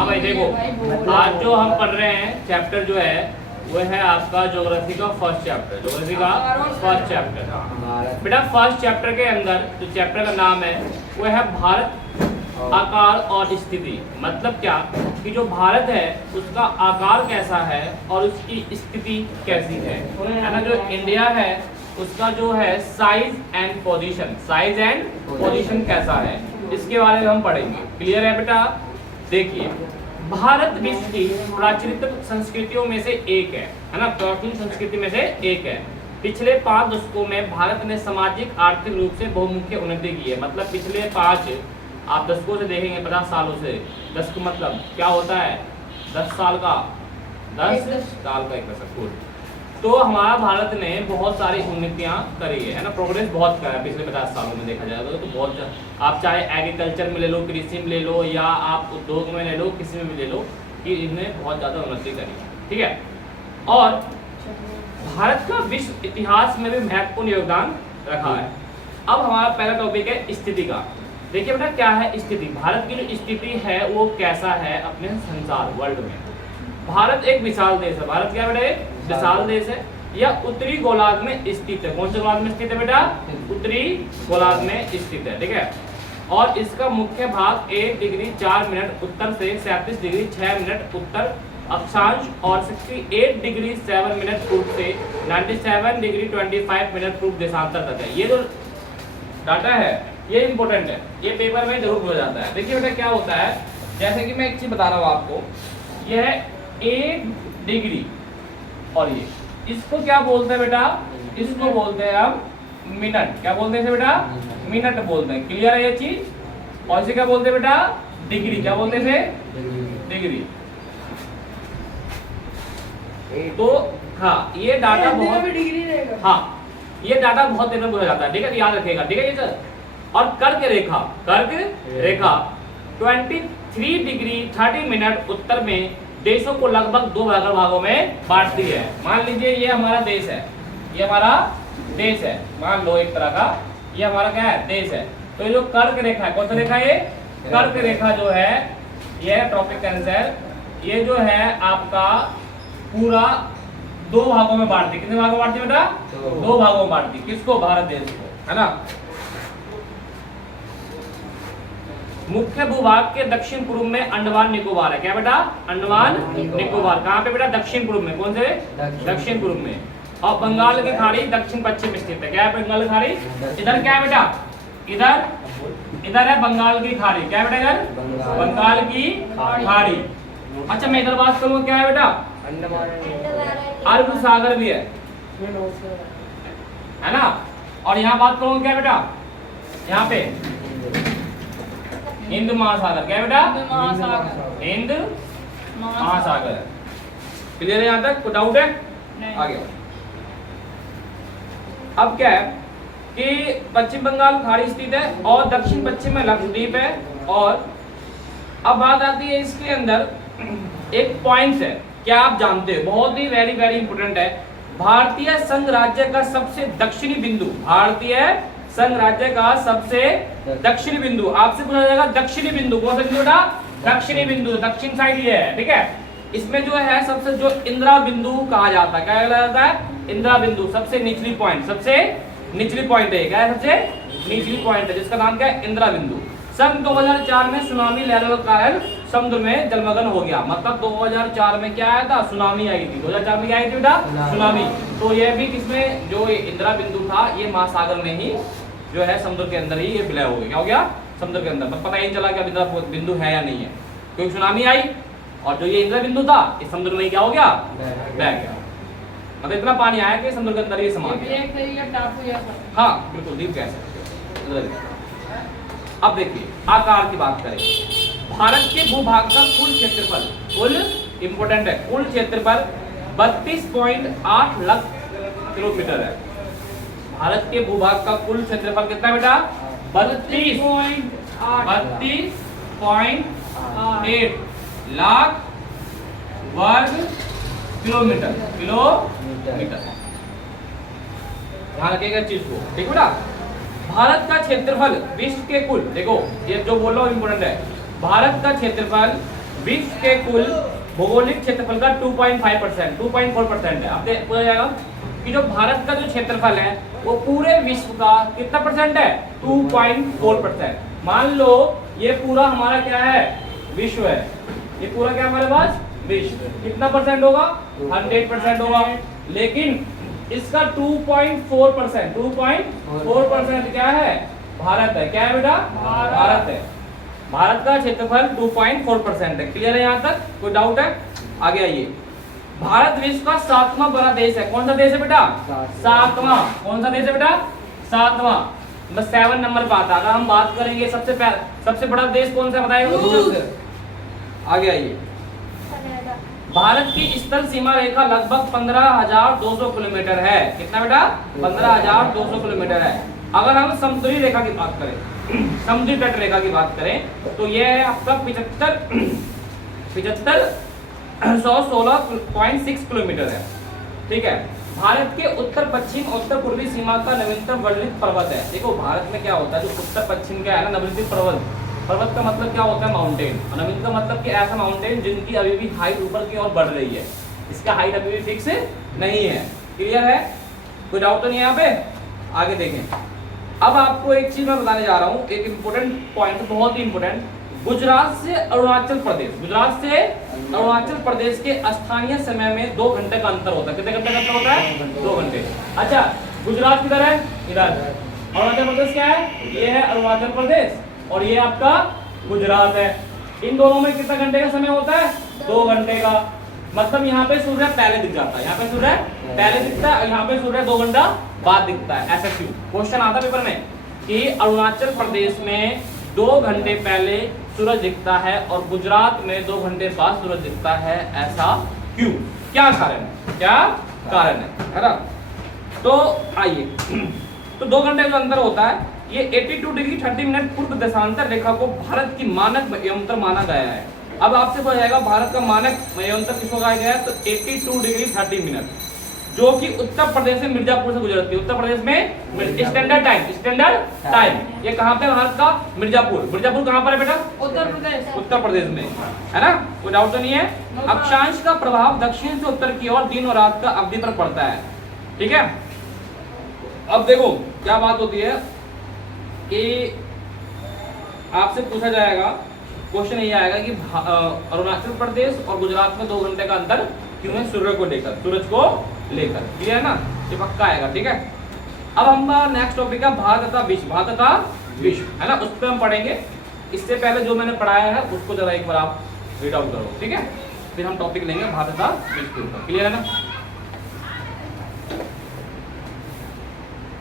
हाँ भाई देखो, आज जो हम पढ़ रहे हैं चैप्टर जो है वो है आपका ज्योग्राफी का फर्स्ट चैप्टर। ज्योग्राफी का फर्स्ट चैप्टर बेटा, फर्स्ट चैप्टर के अंदर जो चैप्टर का नाम है वो है भारत, आकार और स्थिति। मतलब क्या कि जो भारत है उसका आकार कैसा है और उसकी स्थिति कैसी है ना। जो इंडिया है उसका जो है size and position, size and position कैसा है, इसके बारे में हम पढ़ेंगे। क्लियर है बेटा? देखिए, भारत विश्व की प्राचीनतम संस्कृतियों में से एक है ना, प्राचीन संस्कृति में से एक है। पिछले 5 दशकों में भारत ने सामाजिक आर्थिक रूप से बहुमुखी उन्नति की है। मतलब पिछले 5 आप दशकों से देखेंगे, 50 सालों से। दशक मतलब क्या होता है? 10 साल का, 10 साल का एक दशक। तो हमारा भारत ने बहुत सारी उन्नतियां करी है ना, प्रोग्रेस बहुत करा है पिछले 50 सालों में देखा जाए तो बहुत। आप चाहे एग्रीकल्चर में ले लो, कृषि में ले लो, या आप उद्योग में ले लो, किसी में भी ले लो, कि इन्हें बहुत ज़्यादा उन्नति करी है। ठीक है, और भारत का विश्व इतिहास में भी महत्वपूर्ण योगदान रखा है। अब हमारा पहला टॉपिक है स्थिति का। देखिए बेटा, क्या है स्थिति? भारत की जो स्थिति है वो कैसा है अपने संसार वर्ल्ड में। भारत एक विशाल देश है। भारत क्या बेटा? एक विशाल देश है। यह उत्तरी गोलार्ध में स्थित है। कौन से गोलार्ध में स्थित है बेटा? उत्तरी गोलार्ध में स्थित है। ठीक है, और इसका मुख्य भाग 1 डिग्री 4 मिनट उत्तर से 37 डिग्री 6 मिनट उत्तर अक्षांश और 68 डिग्री 7 मिनट पूर्व से 97 डिग्री 25 मिनट पूर्व देशांतर तक है। ये जो डाटा है ये इंपॉर्टेंट है, ये पेपर में जरूर हो जाता है। देखिए बेटा, क्या होता है, जैसे कि मैं एक चीज बता रहा हूँ आपको, यह है 1 डिग्री और ये, इसको क्या बोलते हैं बेटा? इसको बोलते हैं हम मिनट। क्या बोलते हैं इसे बेटा? मिनट बोलते हैं। क्लियर है ये चीज? और इसे क्या बोलते हैं बेटा? डिग्री। क्या बोलते हैं इसे? डिग्री। तो हाँ, ये डाटा बहुत, हाँ ये डाटा बहुत देर में बोला जाता है। ठीक है, याद रखिएगा। ठीक है ये सर। और कर्क रेखा, कर्क रेखा 23 डिग्री 30 मिनट उत्तर में देशों को लगभग 2 भागों में बांटती है। मान लीजिए ये हमारा देश है, ये हमारा देश है, मान लो एक तरह का, ये हमारा क्या है? देश है। तो ये जो कर्क रेखा है, कौन सा रेखा? ये कर्क रेखा जो है, ये टॉपिक आंसर, ये जो है आपका पूरा 2 भागों में बांटती। कितने भागों में बांटती बेटा? 2 भागों में बांटती। किसको? भारत देश को, है ना। मुख्य भूभाग के दक्षिण पूर्व में अंडमान निकोबार है। क्या बेटा? अंडमान निकोबार। कहाँ पे बेटा? दक्षिण पूर्व में। कौन से? दक्षिण पूर्व में। और बंगाल की खाड़ी दक्षिण पश्चिम स्थित है। क्या है बंगाल की खाड़ी? इधर क्या है बेटा? इधर है बंगाल की खाड़ी। क्या है बेटा? इधर बंगाल की खाड़ी। अच्छा, मैं इधर बात करूँ, क्या है बेटा? अरब सागर भी है ना। और यहाँ बात करूँ, क्या बेटा? यहाँ पे हिंद महासागर। क्या है बेटा? हिंद महासागर। क्लियर है यहाँ तक? कोई डाउट है? आगे अब क्या है कि पश्चिम बंगाल खाड़ी स्थित है और दक्षिण पश्चिम में लक्षद्वीप है। और अब बात आती है इसके अंदर एक पॉइंट है, क्या आप जानते हो? बहुत ही वेरी वेरी इंपोर्टेंट है। भारतीय संघ राज्य का सबसे दक्षिणी बिंदु, भारतीय संघ राज्य का सबसे दक्षिणी बिंदु, आपसे पूछा जाएगा दक्षिणी बिंदु कौन सा बिंदु बेटा? दक्षिणी बिंदु, दक्षिण साइड ये है। ठीक है, इसमें जो है सबसे जो इंदिरा बिंदु कहा जाता है। क्या कहा जाता है? इंदिरा बिंदु, सबसे निचली पॉइंट, सबसे निचली पॉइंट है। क्या है? सबसे निचली पॉइंट है, जिसका नाम क्या है? इंदिरा बिंदु। सन 2004 में सुनामी लहरों के कारण समुद्र में जलमग्न हो गया। मतलब 2004 में क्या आया था? सुनामी आई थी। 2004 में क्या आई थी बेटा? सुनामी। तो ये भी किसमें, जो इंदिरा बिंदु था, ये महासागर में ही जो है समुद्र के अंदर ही ये विलय हो गया। क्या हो गया? समुद्र के अंदर। बस पता ही नहीं चला कि इंदिरा बिंदु है या नहीं है, क्योंकि सुनामी आई और जो ये इंदिरा बिंदु था इस समुद्र में क्या हो गया? बह गया। मतलब इतना पानी आया कि समुद्र के अंदर ही समा गया। हाँ बिल्कुल, द्वीप कह सकते हो। अब देखिए आकार की बात करें, भारत के भूभाग का कुल क्षेत्रफल, कुल इंपोर्टेंट है, कुल क्षेत्रफल 32.8 लाख किलोमीटर है। भारत के भूभाग का कुल क्षेत्रफल कितना बेटा? 32.8 लाख वर्ग किलोमीटर। ध्यान रखिएगा चीज को, ठीक बेटा। भारत का क्षेत्रफल विश्व के कुल, देखो ये जो बोल रहा हूँ इंपोर्टेंट है, भारत का क्षेत्रफल विश्व के कुल भौगोलिक क्षेत्रफल का 2.5%, 2.4% है। अब बोला जाएगा कि जो भारत का जो क्षेत्रफल है वो पूरे विश्व का कितना परसेंट है, 2.4%। मान लो ये पूरा हमारा क्या है, विश्व है, ये पूरा क्या हमारे पास विश्व, कितना परसेंट होगा, 100% होगा। लेकिन इसका 2.4%, 2.4% क्या है, भारत है। क्या है बेटा, भारत है। भारत का क्षेत्रफल 2.4% है। क्लियर है यहाँ तक, कोई डाउट है? आगे आइए। भारत विश्व का 7वां बड़ा देश है। कौन सा देश है बेटा, 7वां। कौन सा देश है बेटा, 7वां। बस 7 नंबर पे आता है। अगर हम बात करेंगे सबसे बड़ा देश कौन सा बताएगा। आगे आइए। भारत की स्थल सीमा रेखा लगभग 15,200 किलोमीटर है। कितना बेटा, 15,200 किलोमीटर है। अगर हम समुद्री रेखा की बात करें, समुद्री तट रेखा की बात करें तो यह है आपका 75,116.6 किलोमीटर है। ठीक है। भारत के उत्तर पश्चिम उत्तर पूर्वी सीमा का नवीनतम वर्णित पर्वत है। देखो भारत में क्या होता है, जो उत्तर पश्चिम का है ना नवीनतम पर्वत, पर्वत का मतलब क्या होता है, माउंटेन। और नवीन का मतलब कि ऐसा माउंटेन जिनकी अभी भी हाइट ऊपर की ओर बढ़ रही है, इसका हाइट अभी भी फिक्स नहीं है। क्लियर है, कोई डाउट तो नहीं है यहाँ पे। आगे देखें। अब आपको एक चीज मैं बताने जा रहा हूँ, एक इंपॉर्टेंट पॉइंट, बहुत ही इंपॉर्टेंट। गुजरात से अरुणाचल प्रदेश, गुजरात से अरुणाचल प्रदेश के स्थानीय समय में 2 घंटे का अंतर होता है। कितने घंटे का अंतर होता है, 2 घंटे। अच्छा, गुजरात किधर है, इधर। अरुणाचल प्रदेश क्या है, ये है अरुणाचल प्रदेश और ये आपका गुजरात है। इन दोनों में कितना घंटे का समय होता है, 2 घंटे का। मतलब यहाँ पे सूर्य पहले दिख जाता है, यहाँ पे सूर्य पहले दिखता है, यहाँ पे सूर्य 2 घंटा बाद दिखता है। ऐसा क्यों, क्वेश्चन आता पेपर में कि अरुणाचल प्रदेश में 2 घंटे पहले सूरज दिखता है और गुजरात में 2 घंटे बाद सूरज दिखता है, ऐसा क्यों, क्या कारण है, क्या कारण है ना। तो आइए, तो 2 घंटे जो अंतर होता है, ये 82 डिग्री 30 मिनट पूर्व देशांतर रेखा को भारत की मानक मध्यंतर माना गया है। अब आपसे पूछा जाएगा भारत का मानक मध्यंतर किसको कहा गया है, तो 82 डिग्री 30 मिनट, जो कि उत्तर प्रदेश में मिर्जापुर से गुजरती है। उत्तर प्रदेश में स्टैंडर्ड टाइम, ये कहाँ पे भारत का, मिर्जापुर। मिर्जापुर कहाँ पर है बेटा, उत्तर प्रदेश में, है ना, कोई डाउट तो नहीं है। अक्षांश का प्रभाव दक्षिण से उत्तर की ओर दिन और रात का अवधि पर पड़ता है। ठीक है। अब देखो क्या बात होती है कि आपसे पूछा जाएगा, क्वेश्चन ये आएगा कि अरुणाचल प्रदेश और गुजरात में 2 घंटे का अंतर क्यों है, सूर्य को लेकर, सूरज को लेकर। क्लियर है ना, ये पक्का आएगा। ठीक है। अब हम नेक्स्ट टॉपिक है भारत तथा विश्व, भारत तथा विश्व, है ना, उस पर हम पढ़ेंगे। इससे पहले जो मैंने पढ़ाया है उसको जरा एक बार आप रीड आउट करो। ठीक है, फिर हम टॉपिक लेंगे भारत तथा विश्व के ऊपर। क्लियर है ना।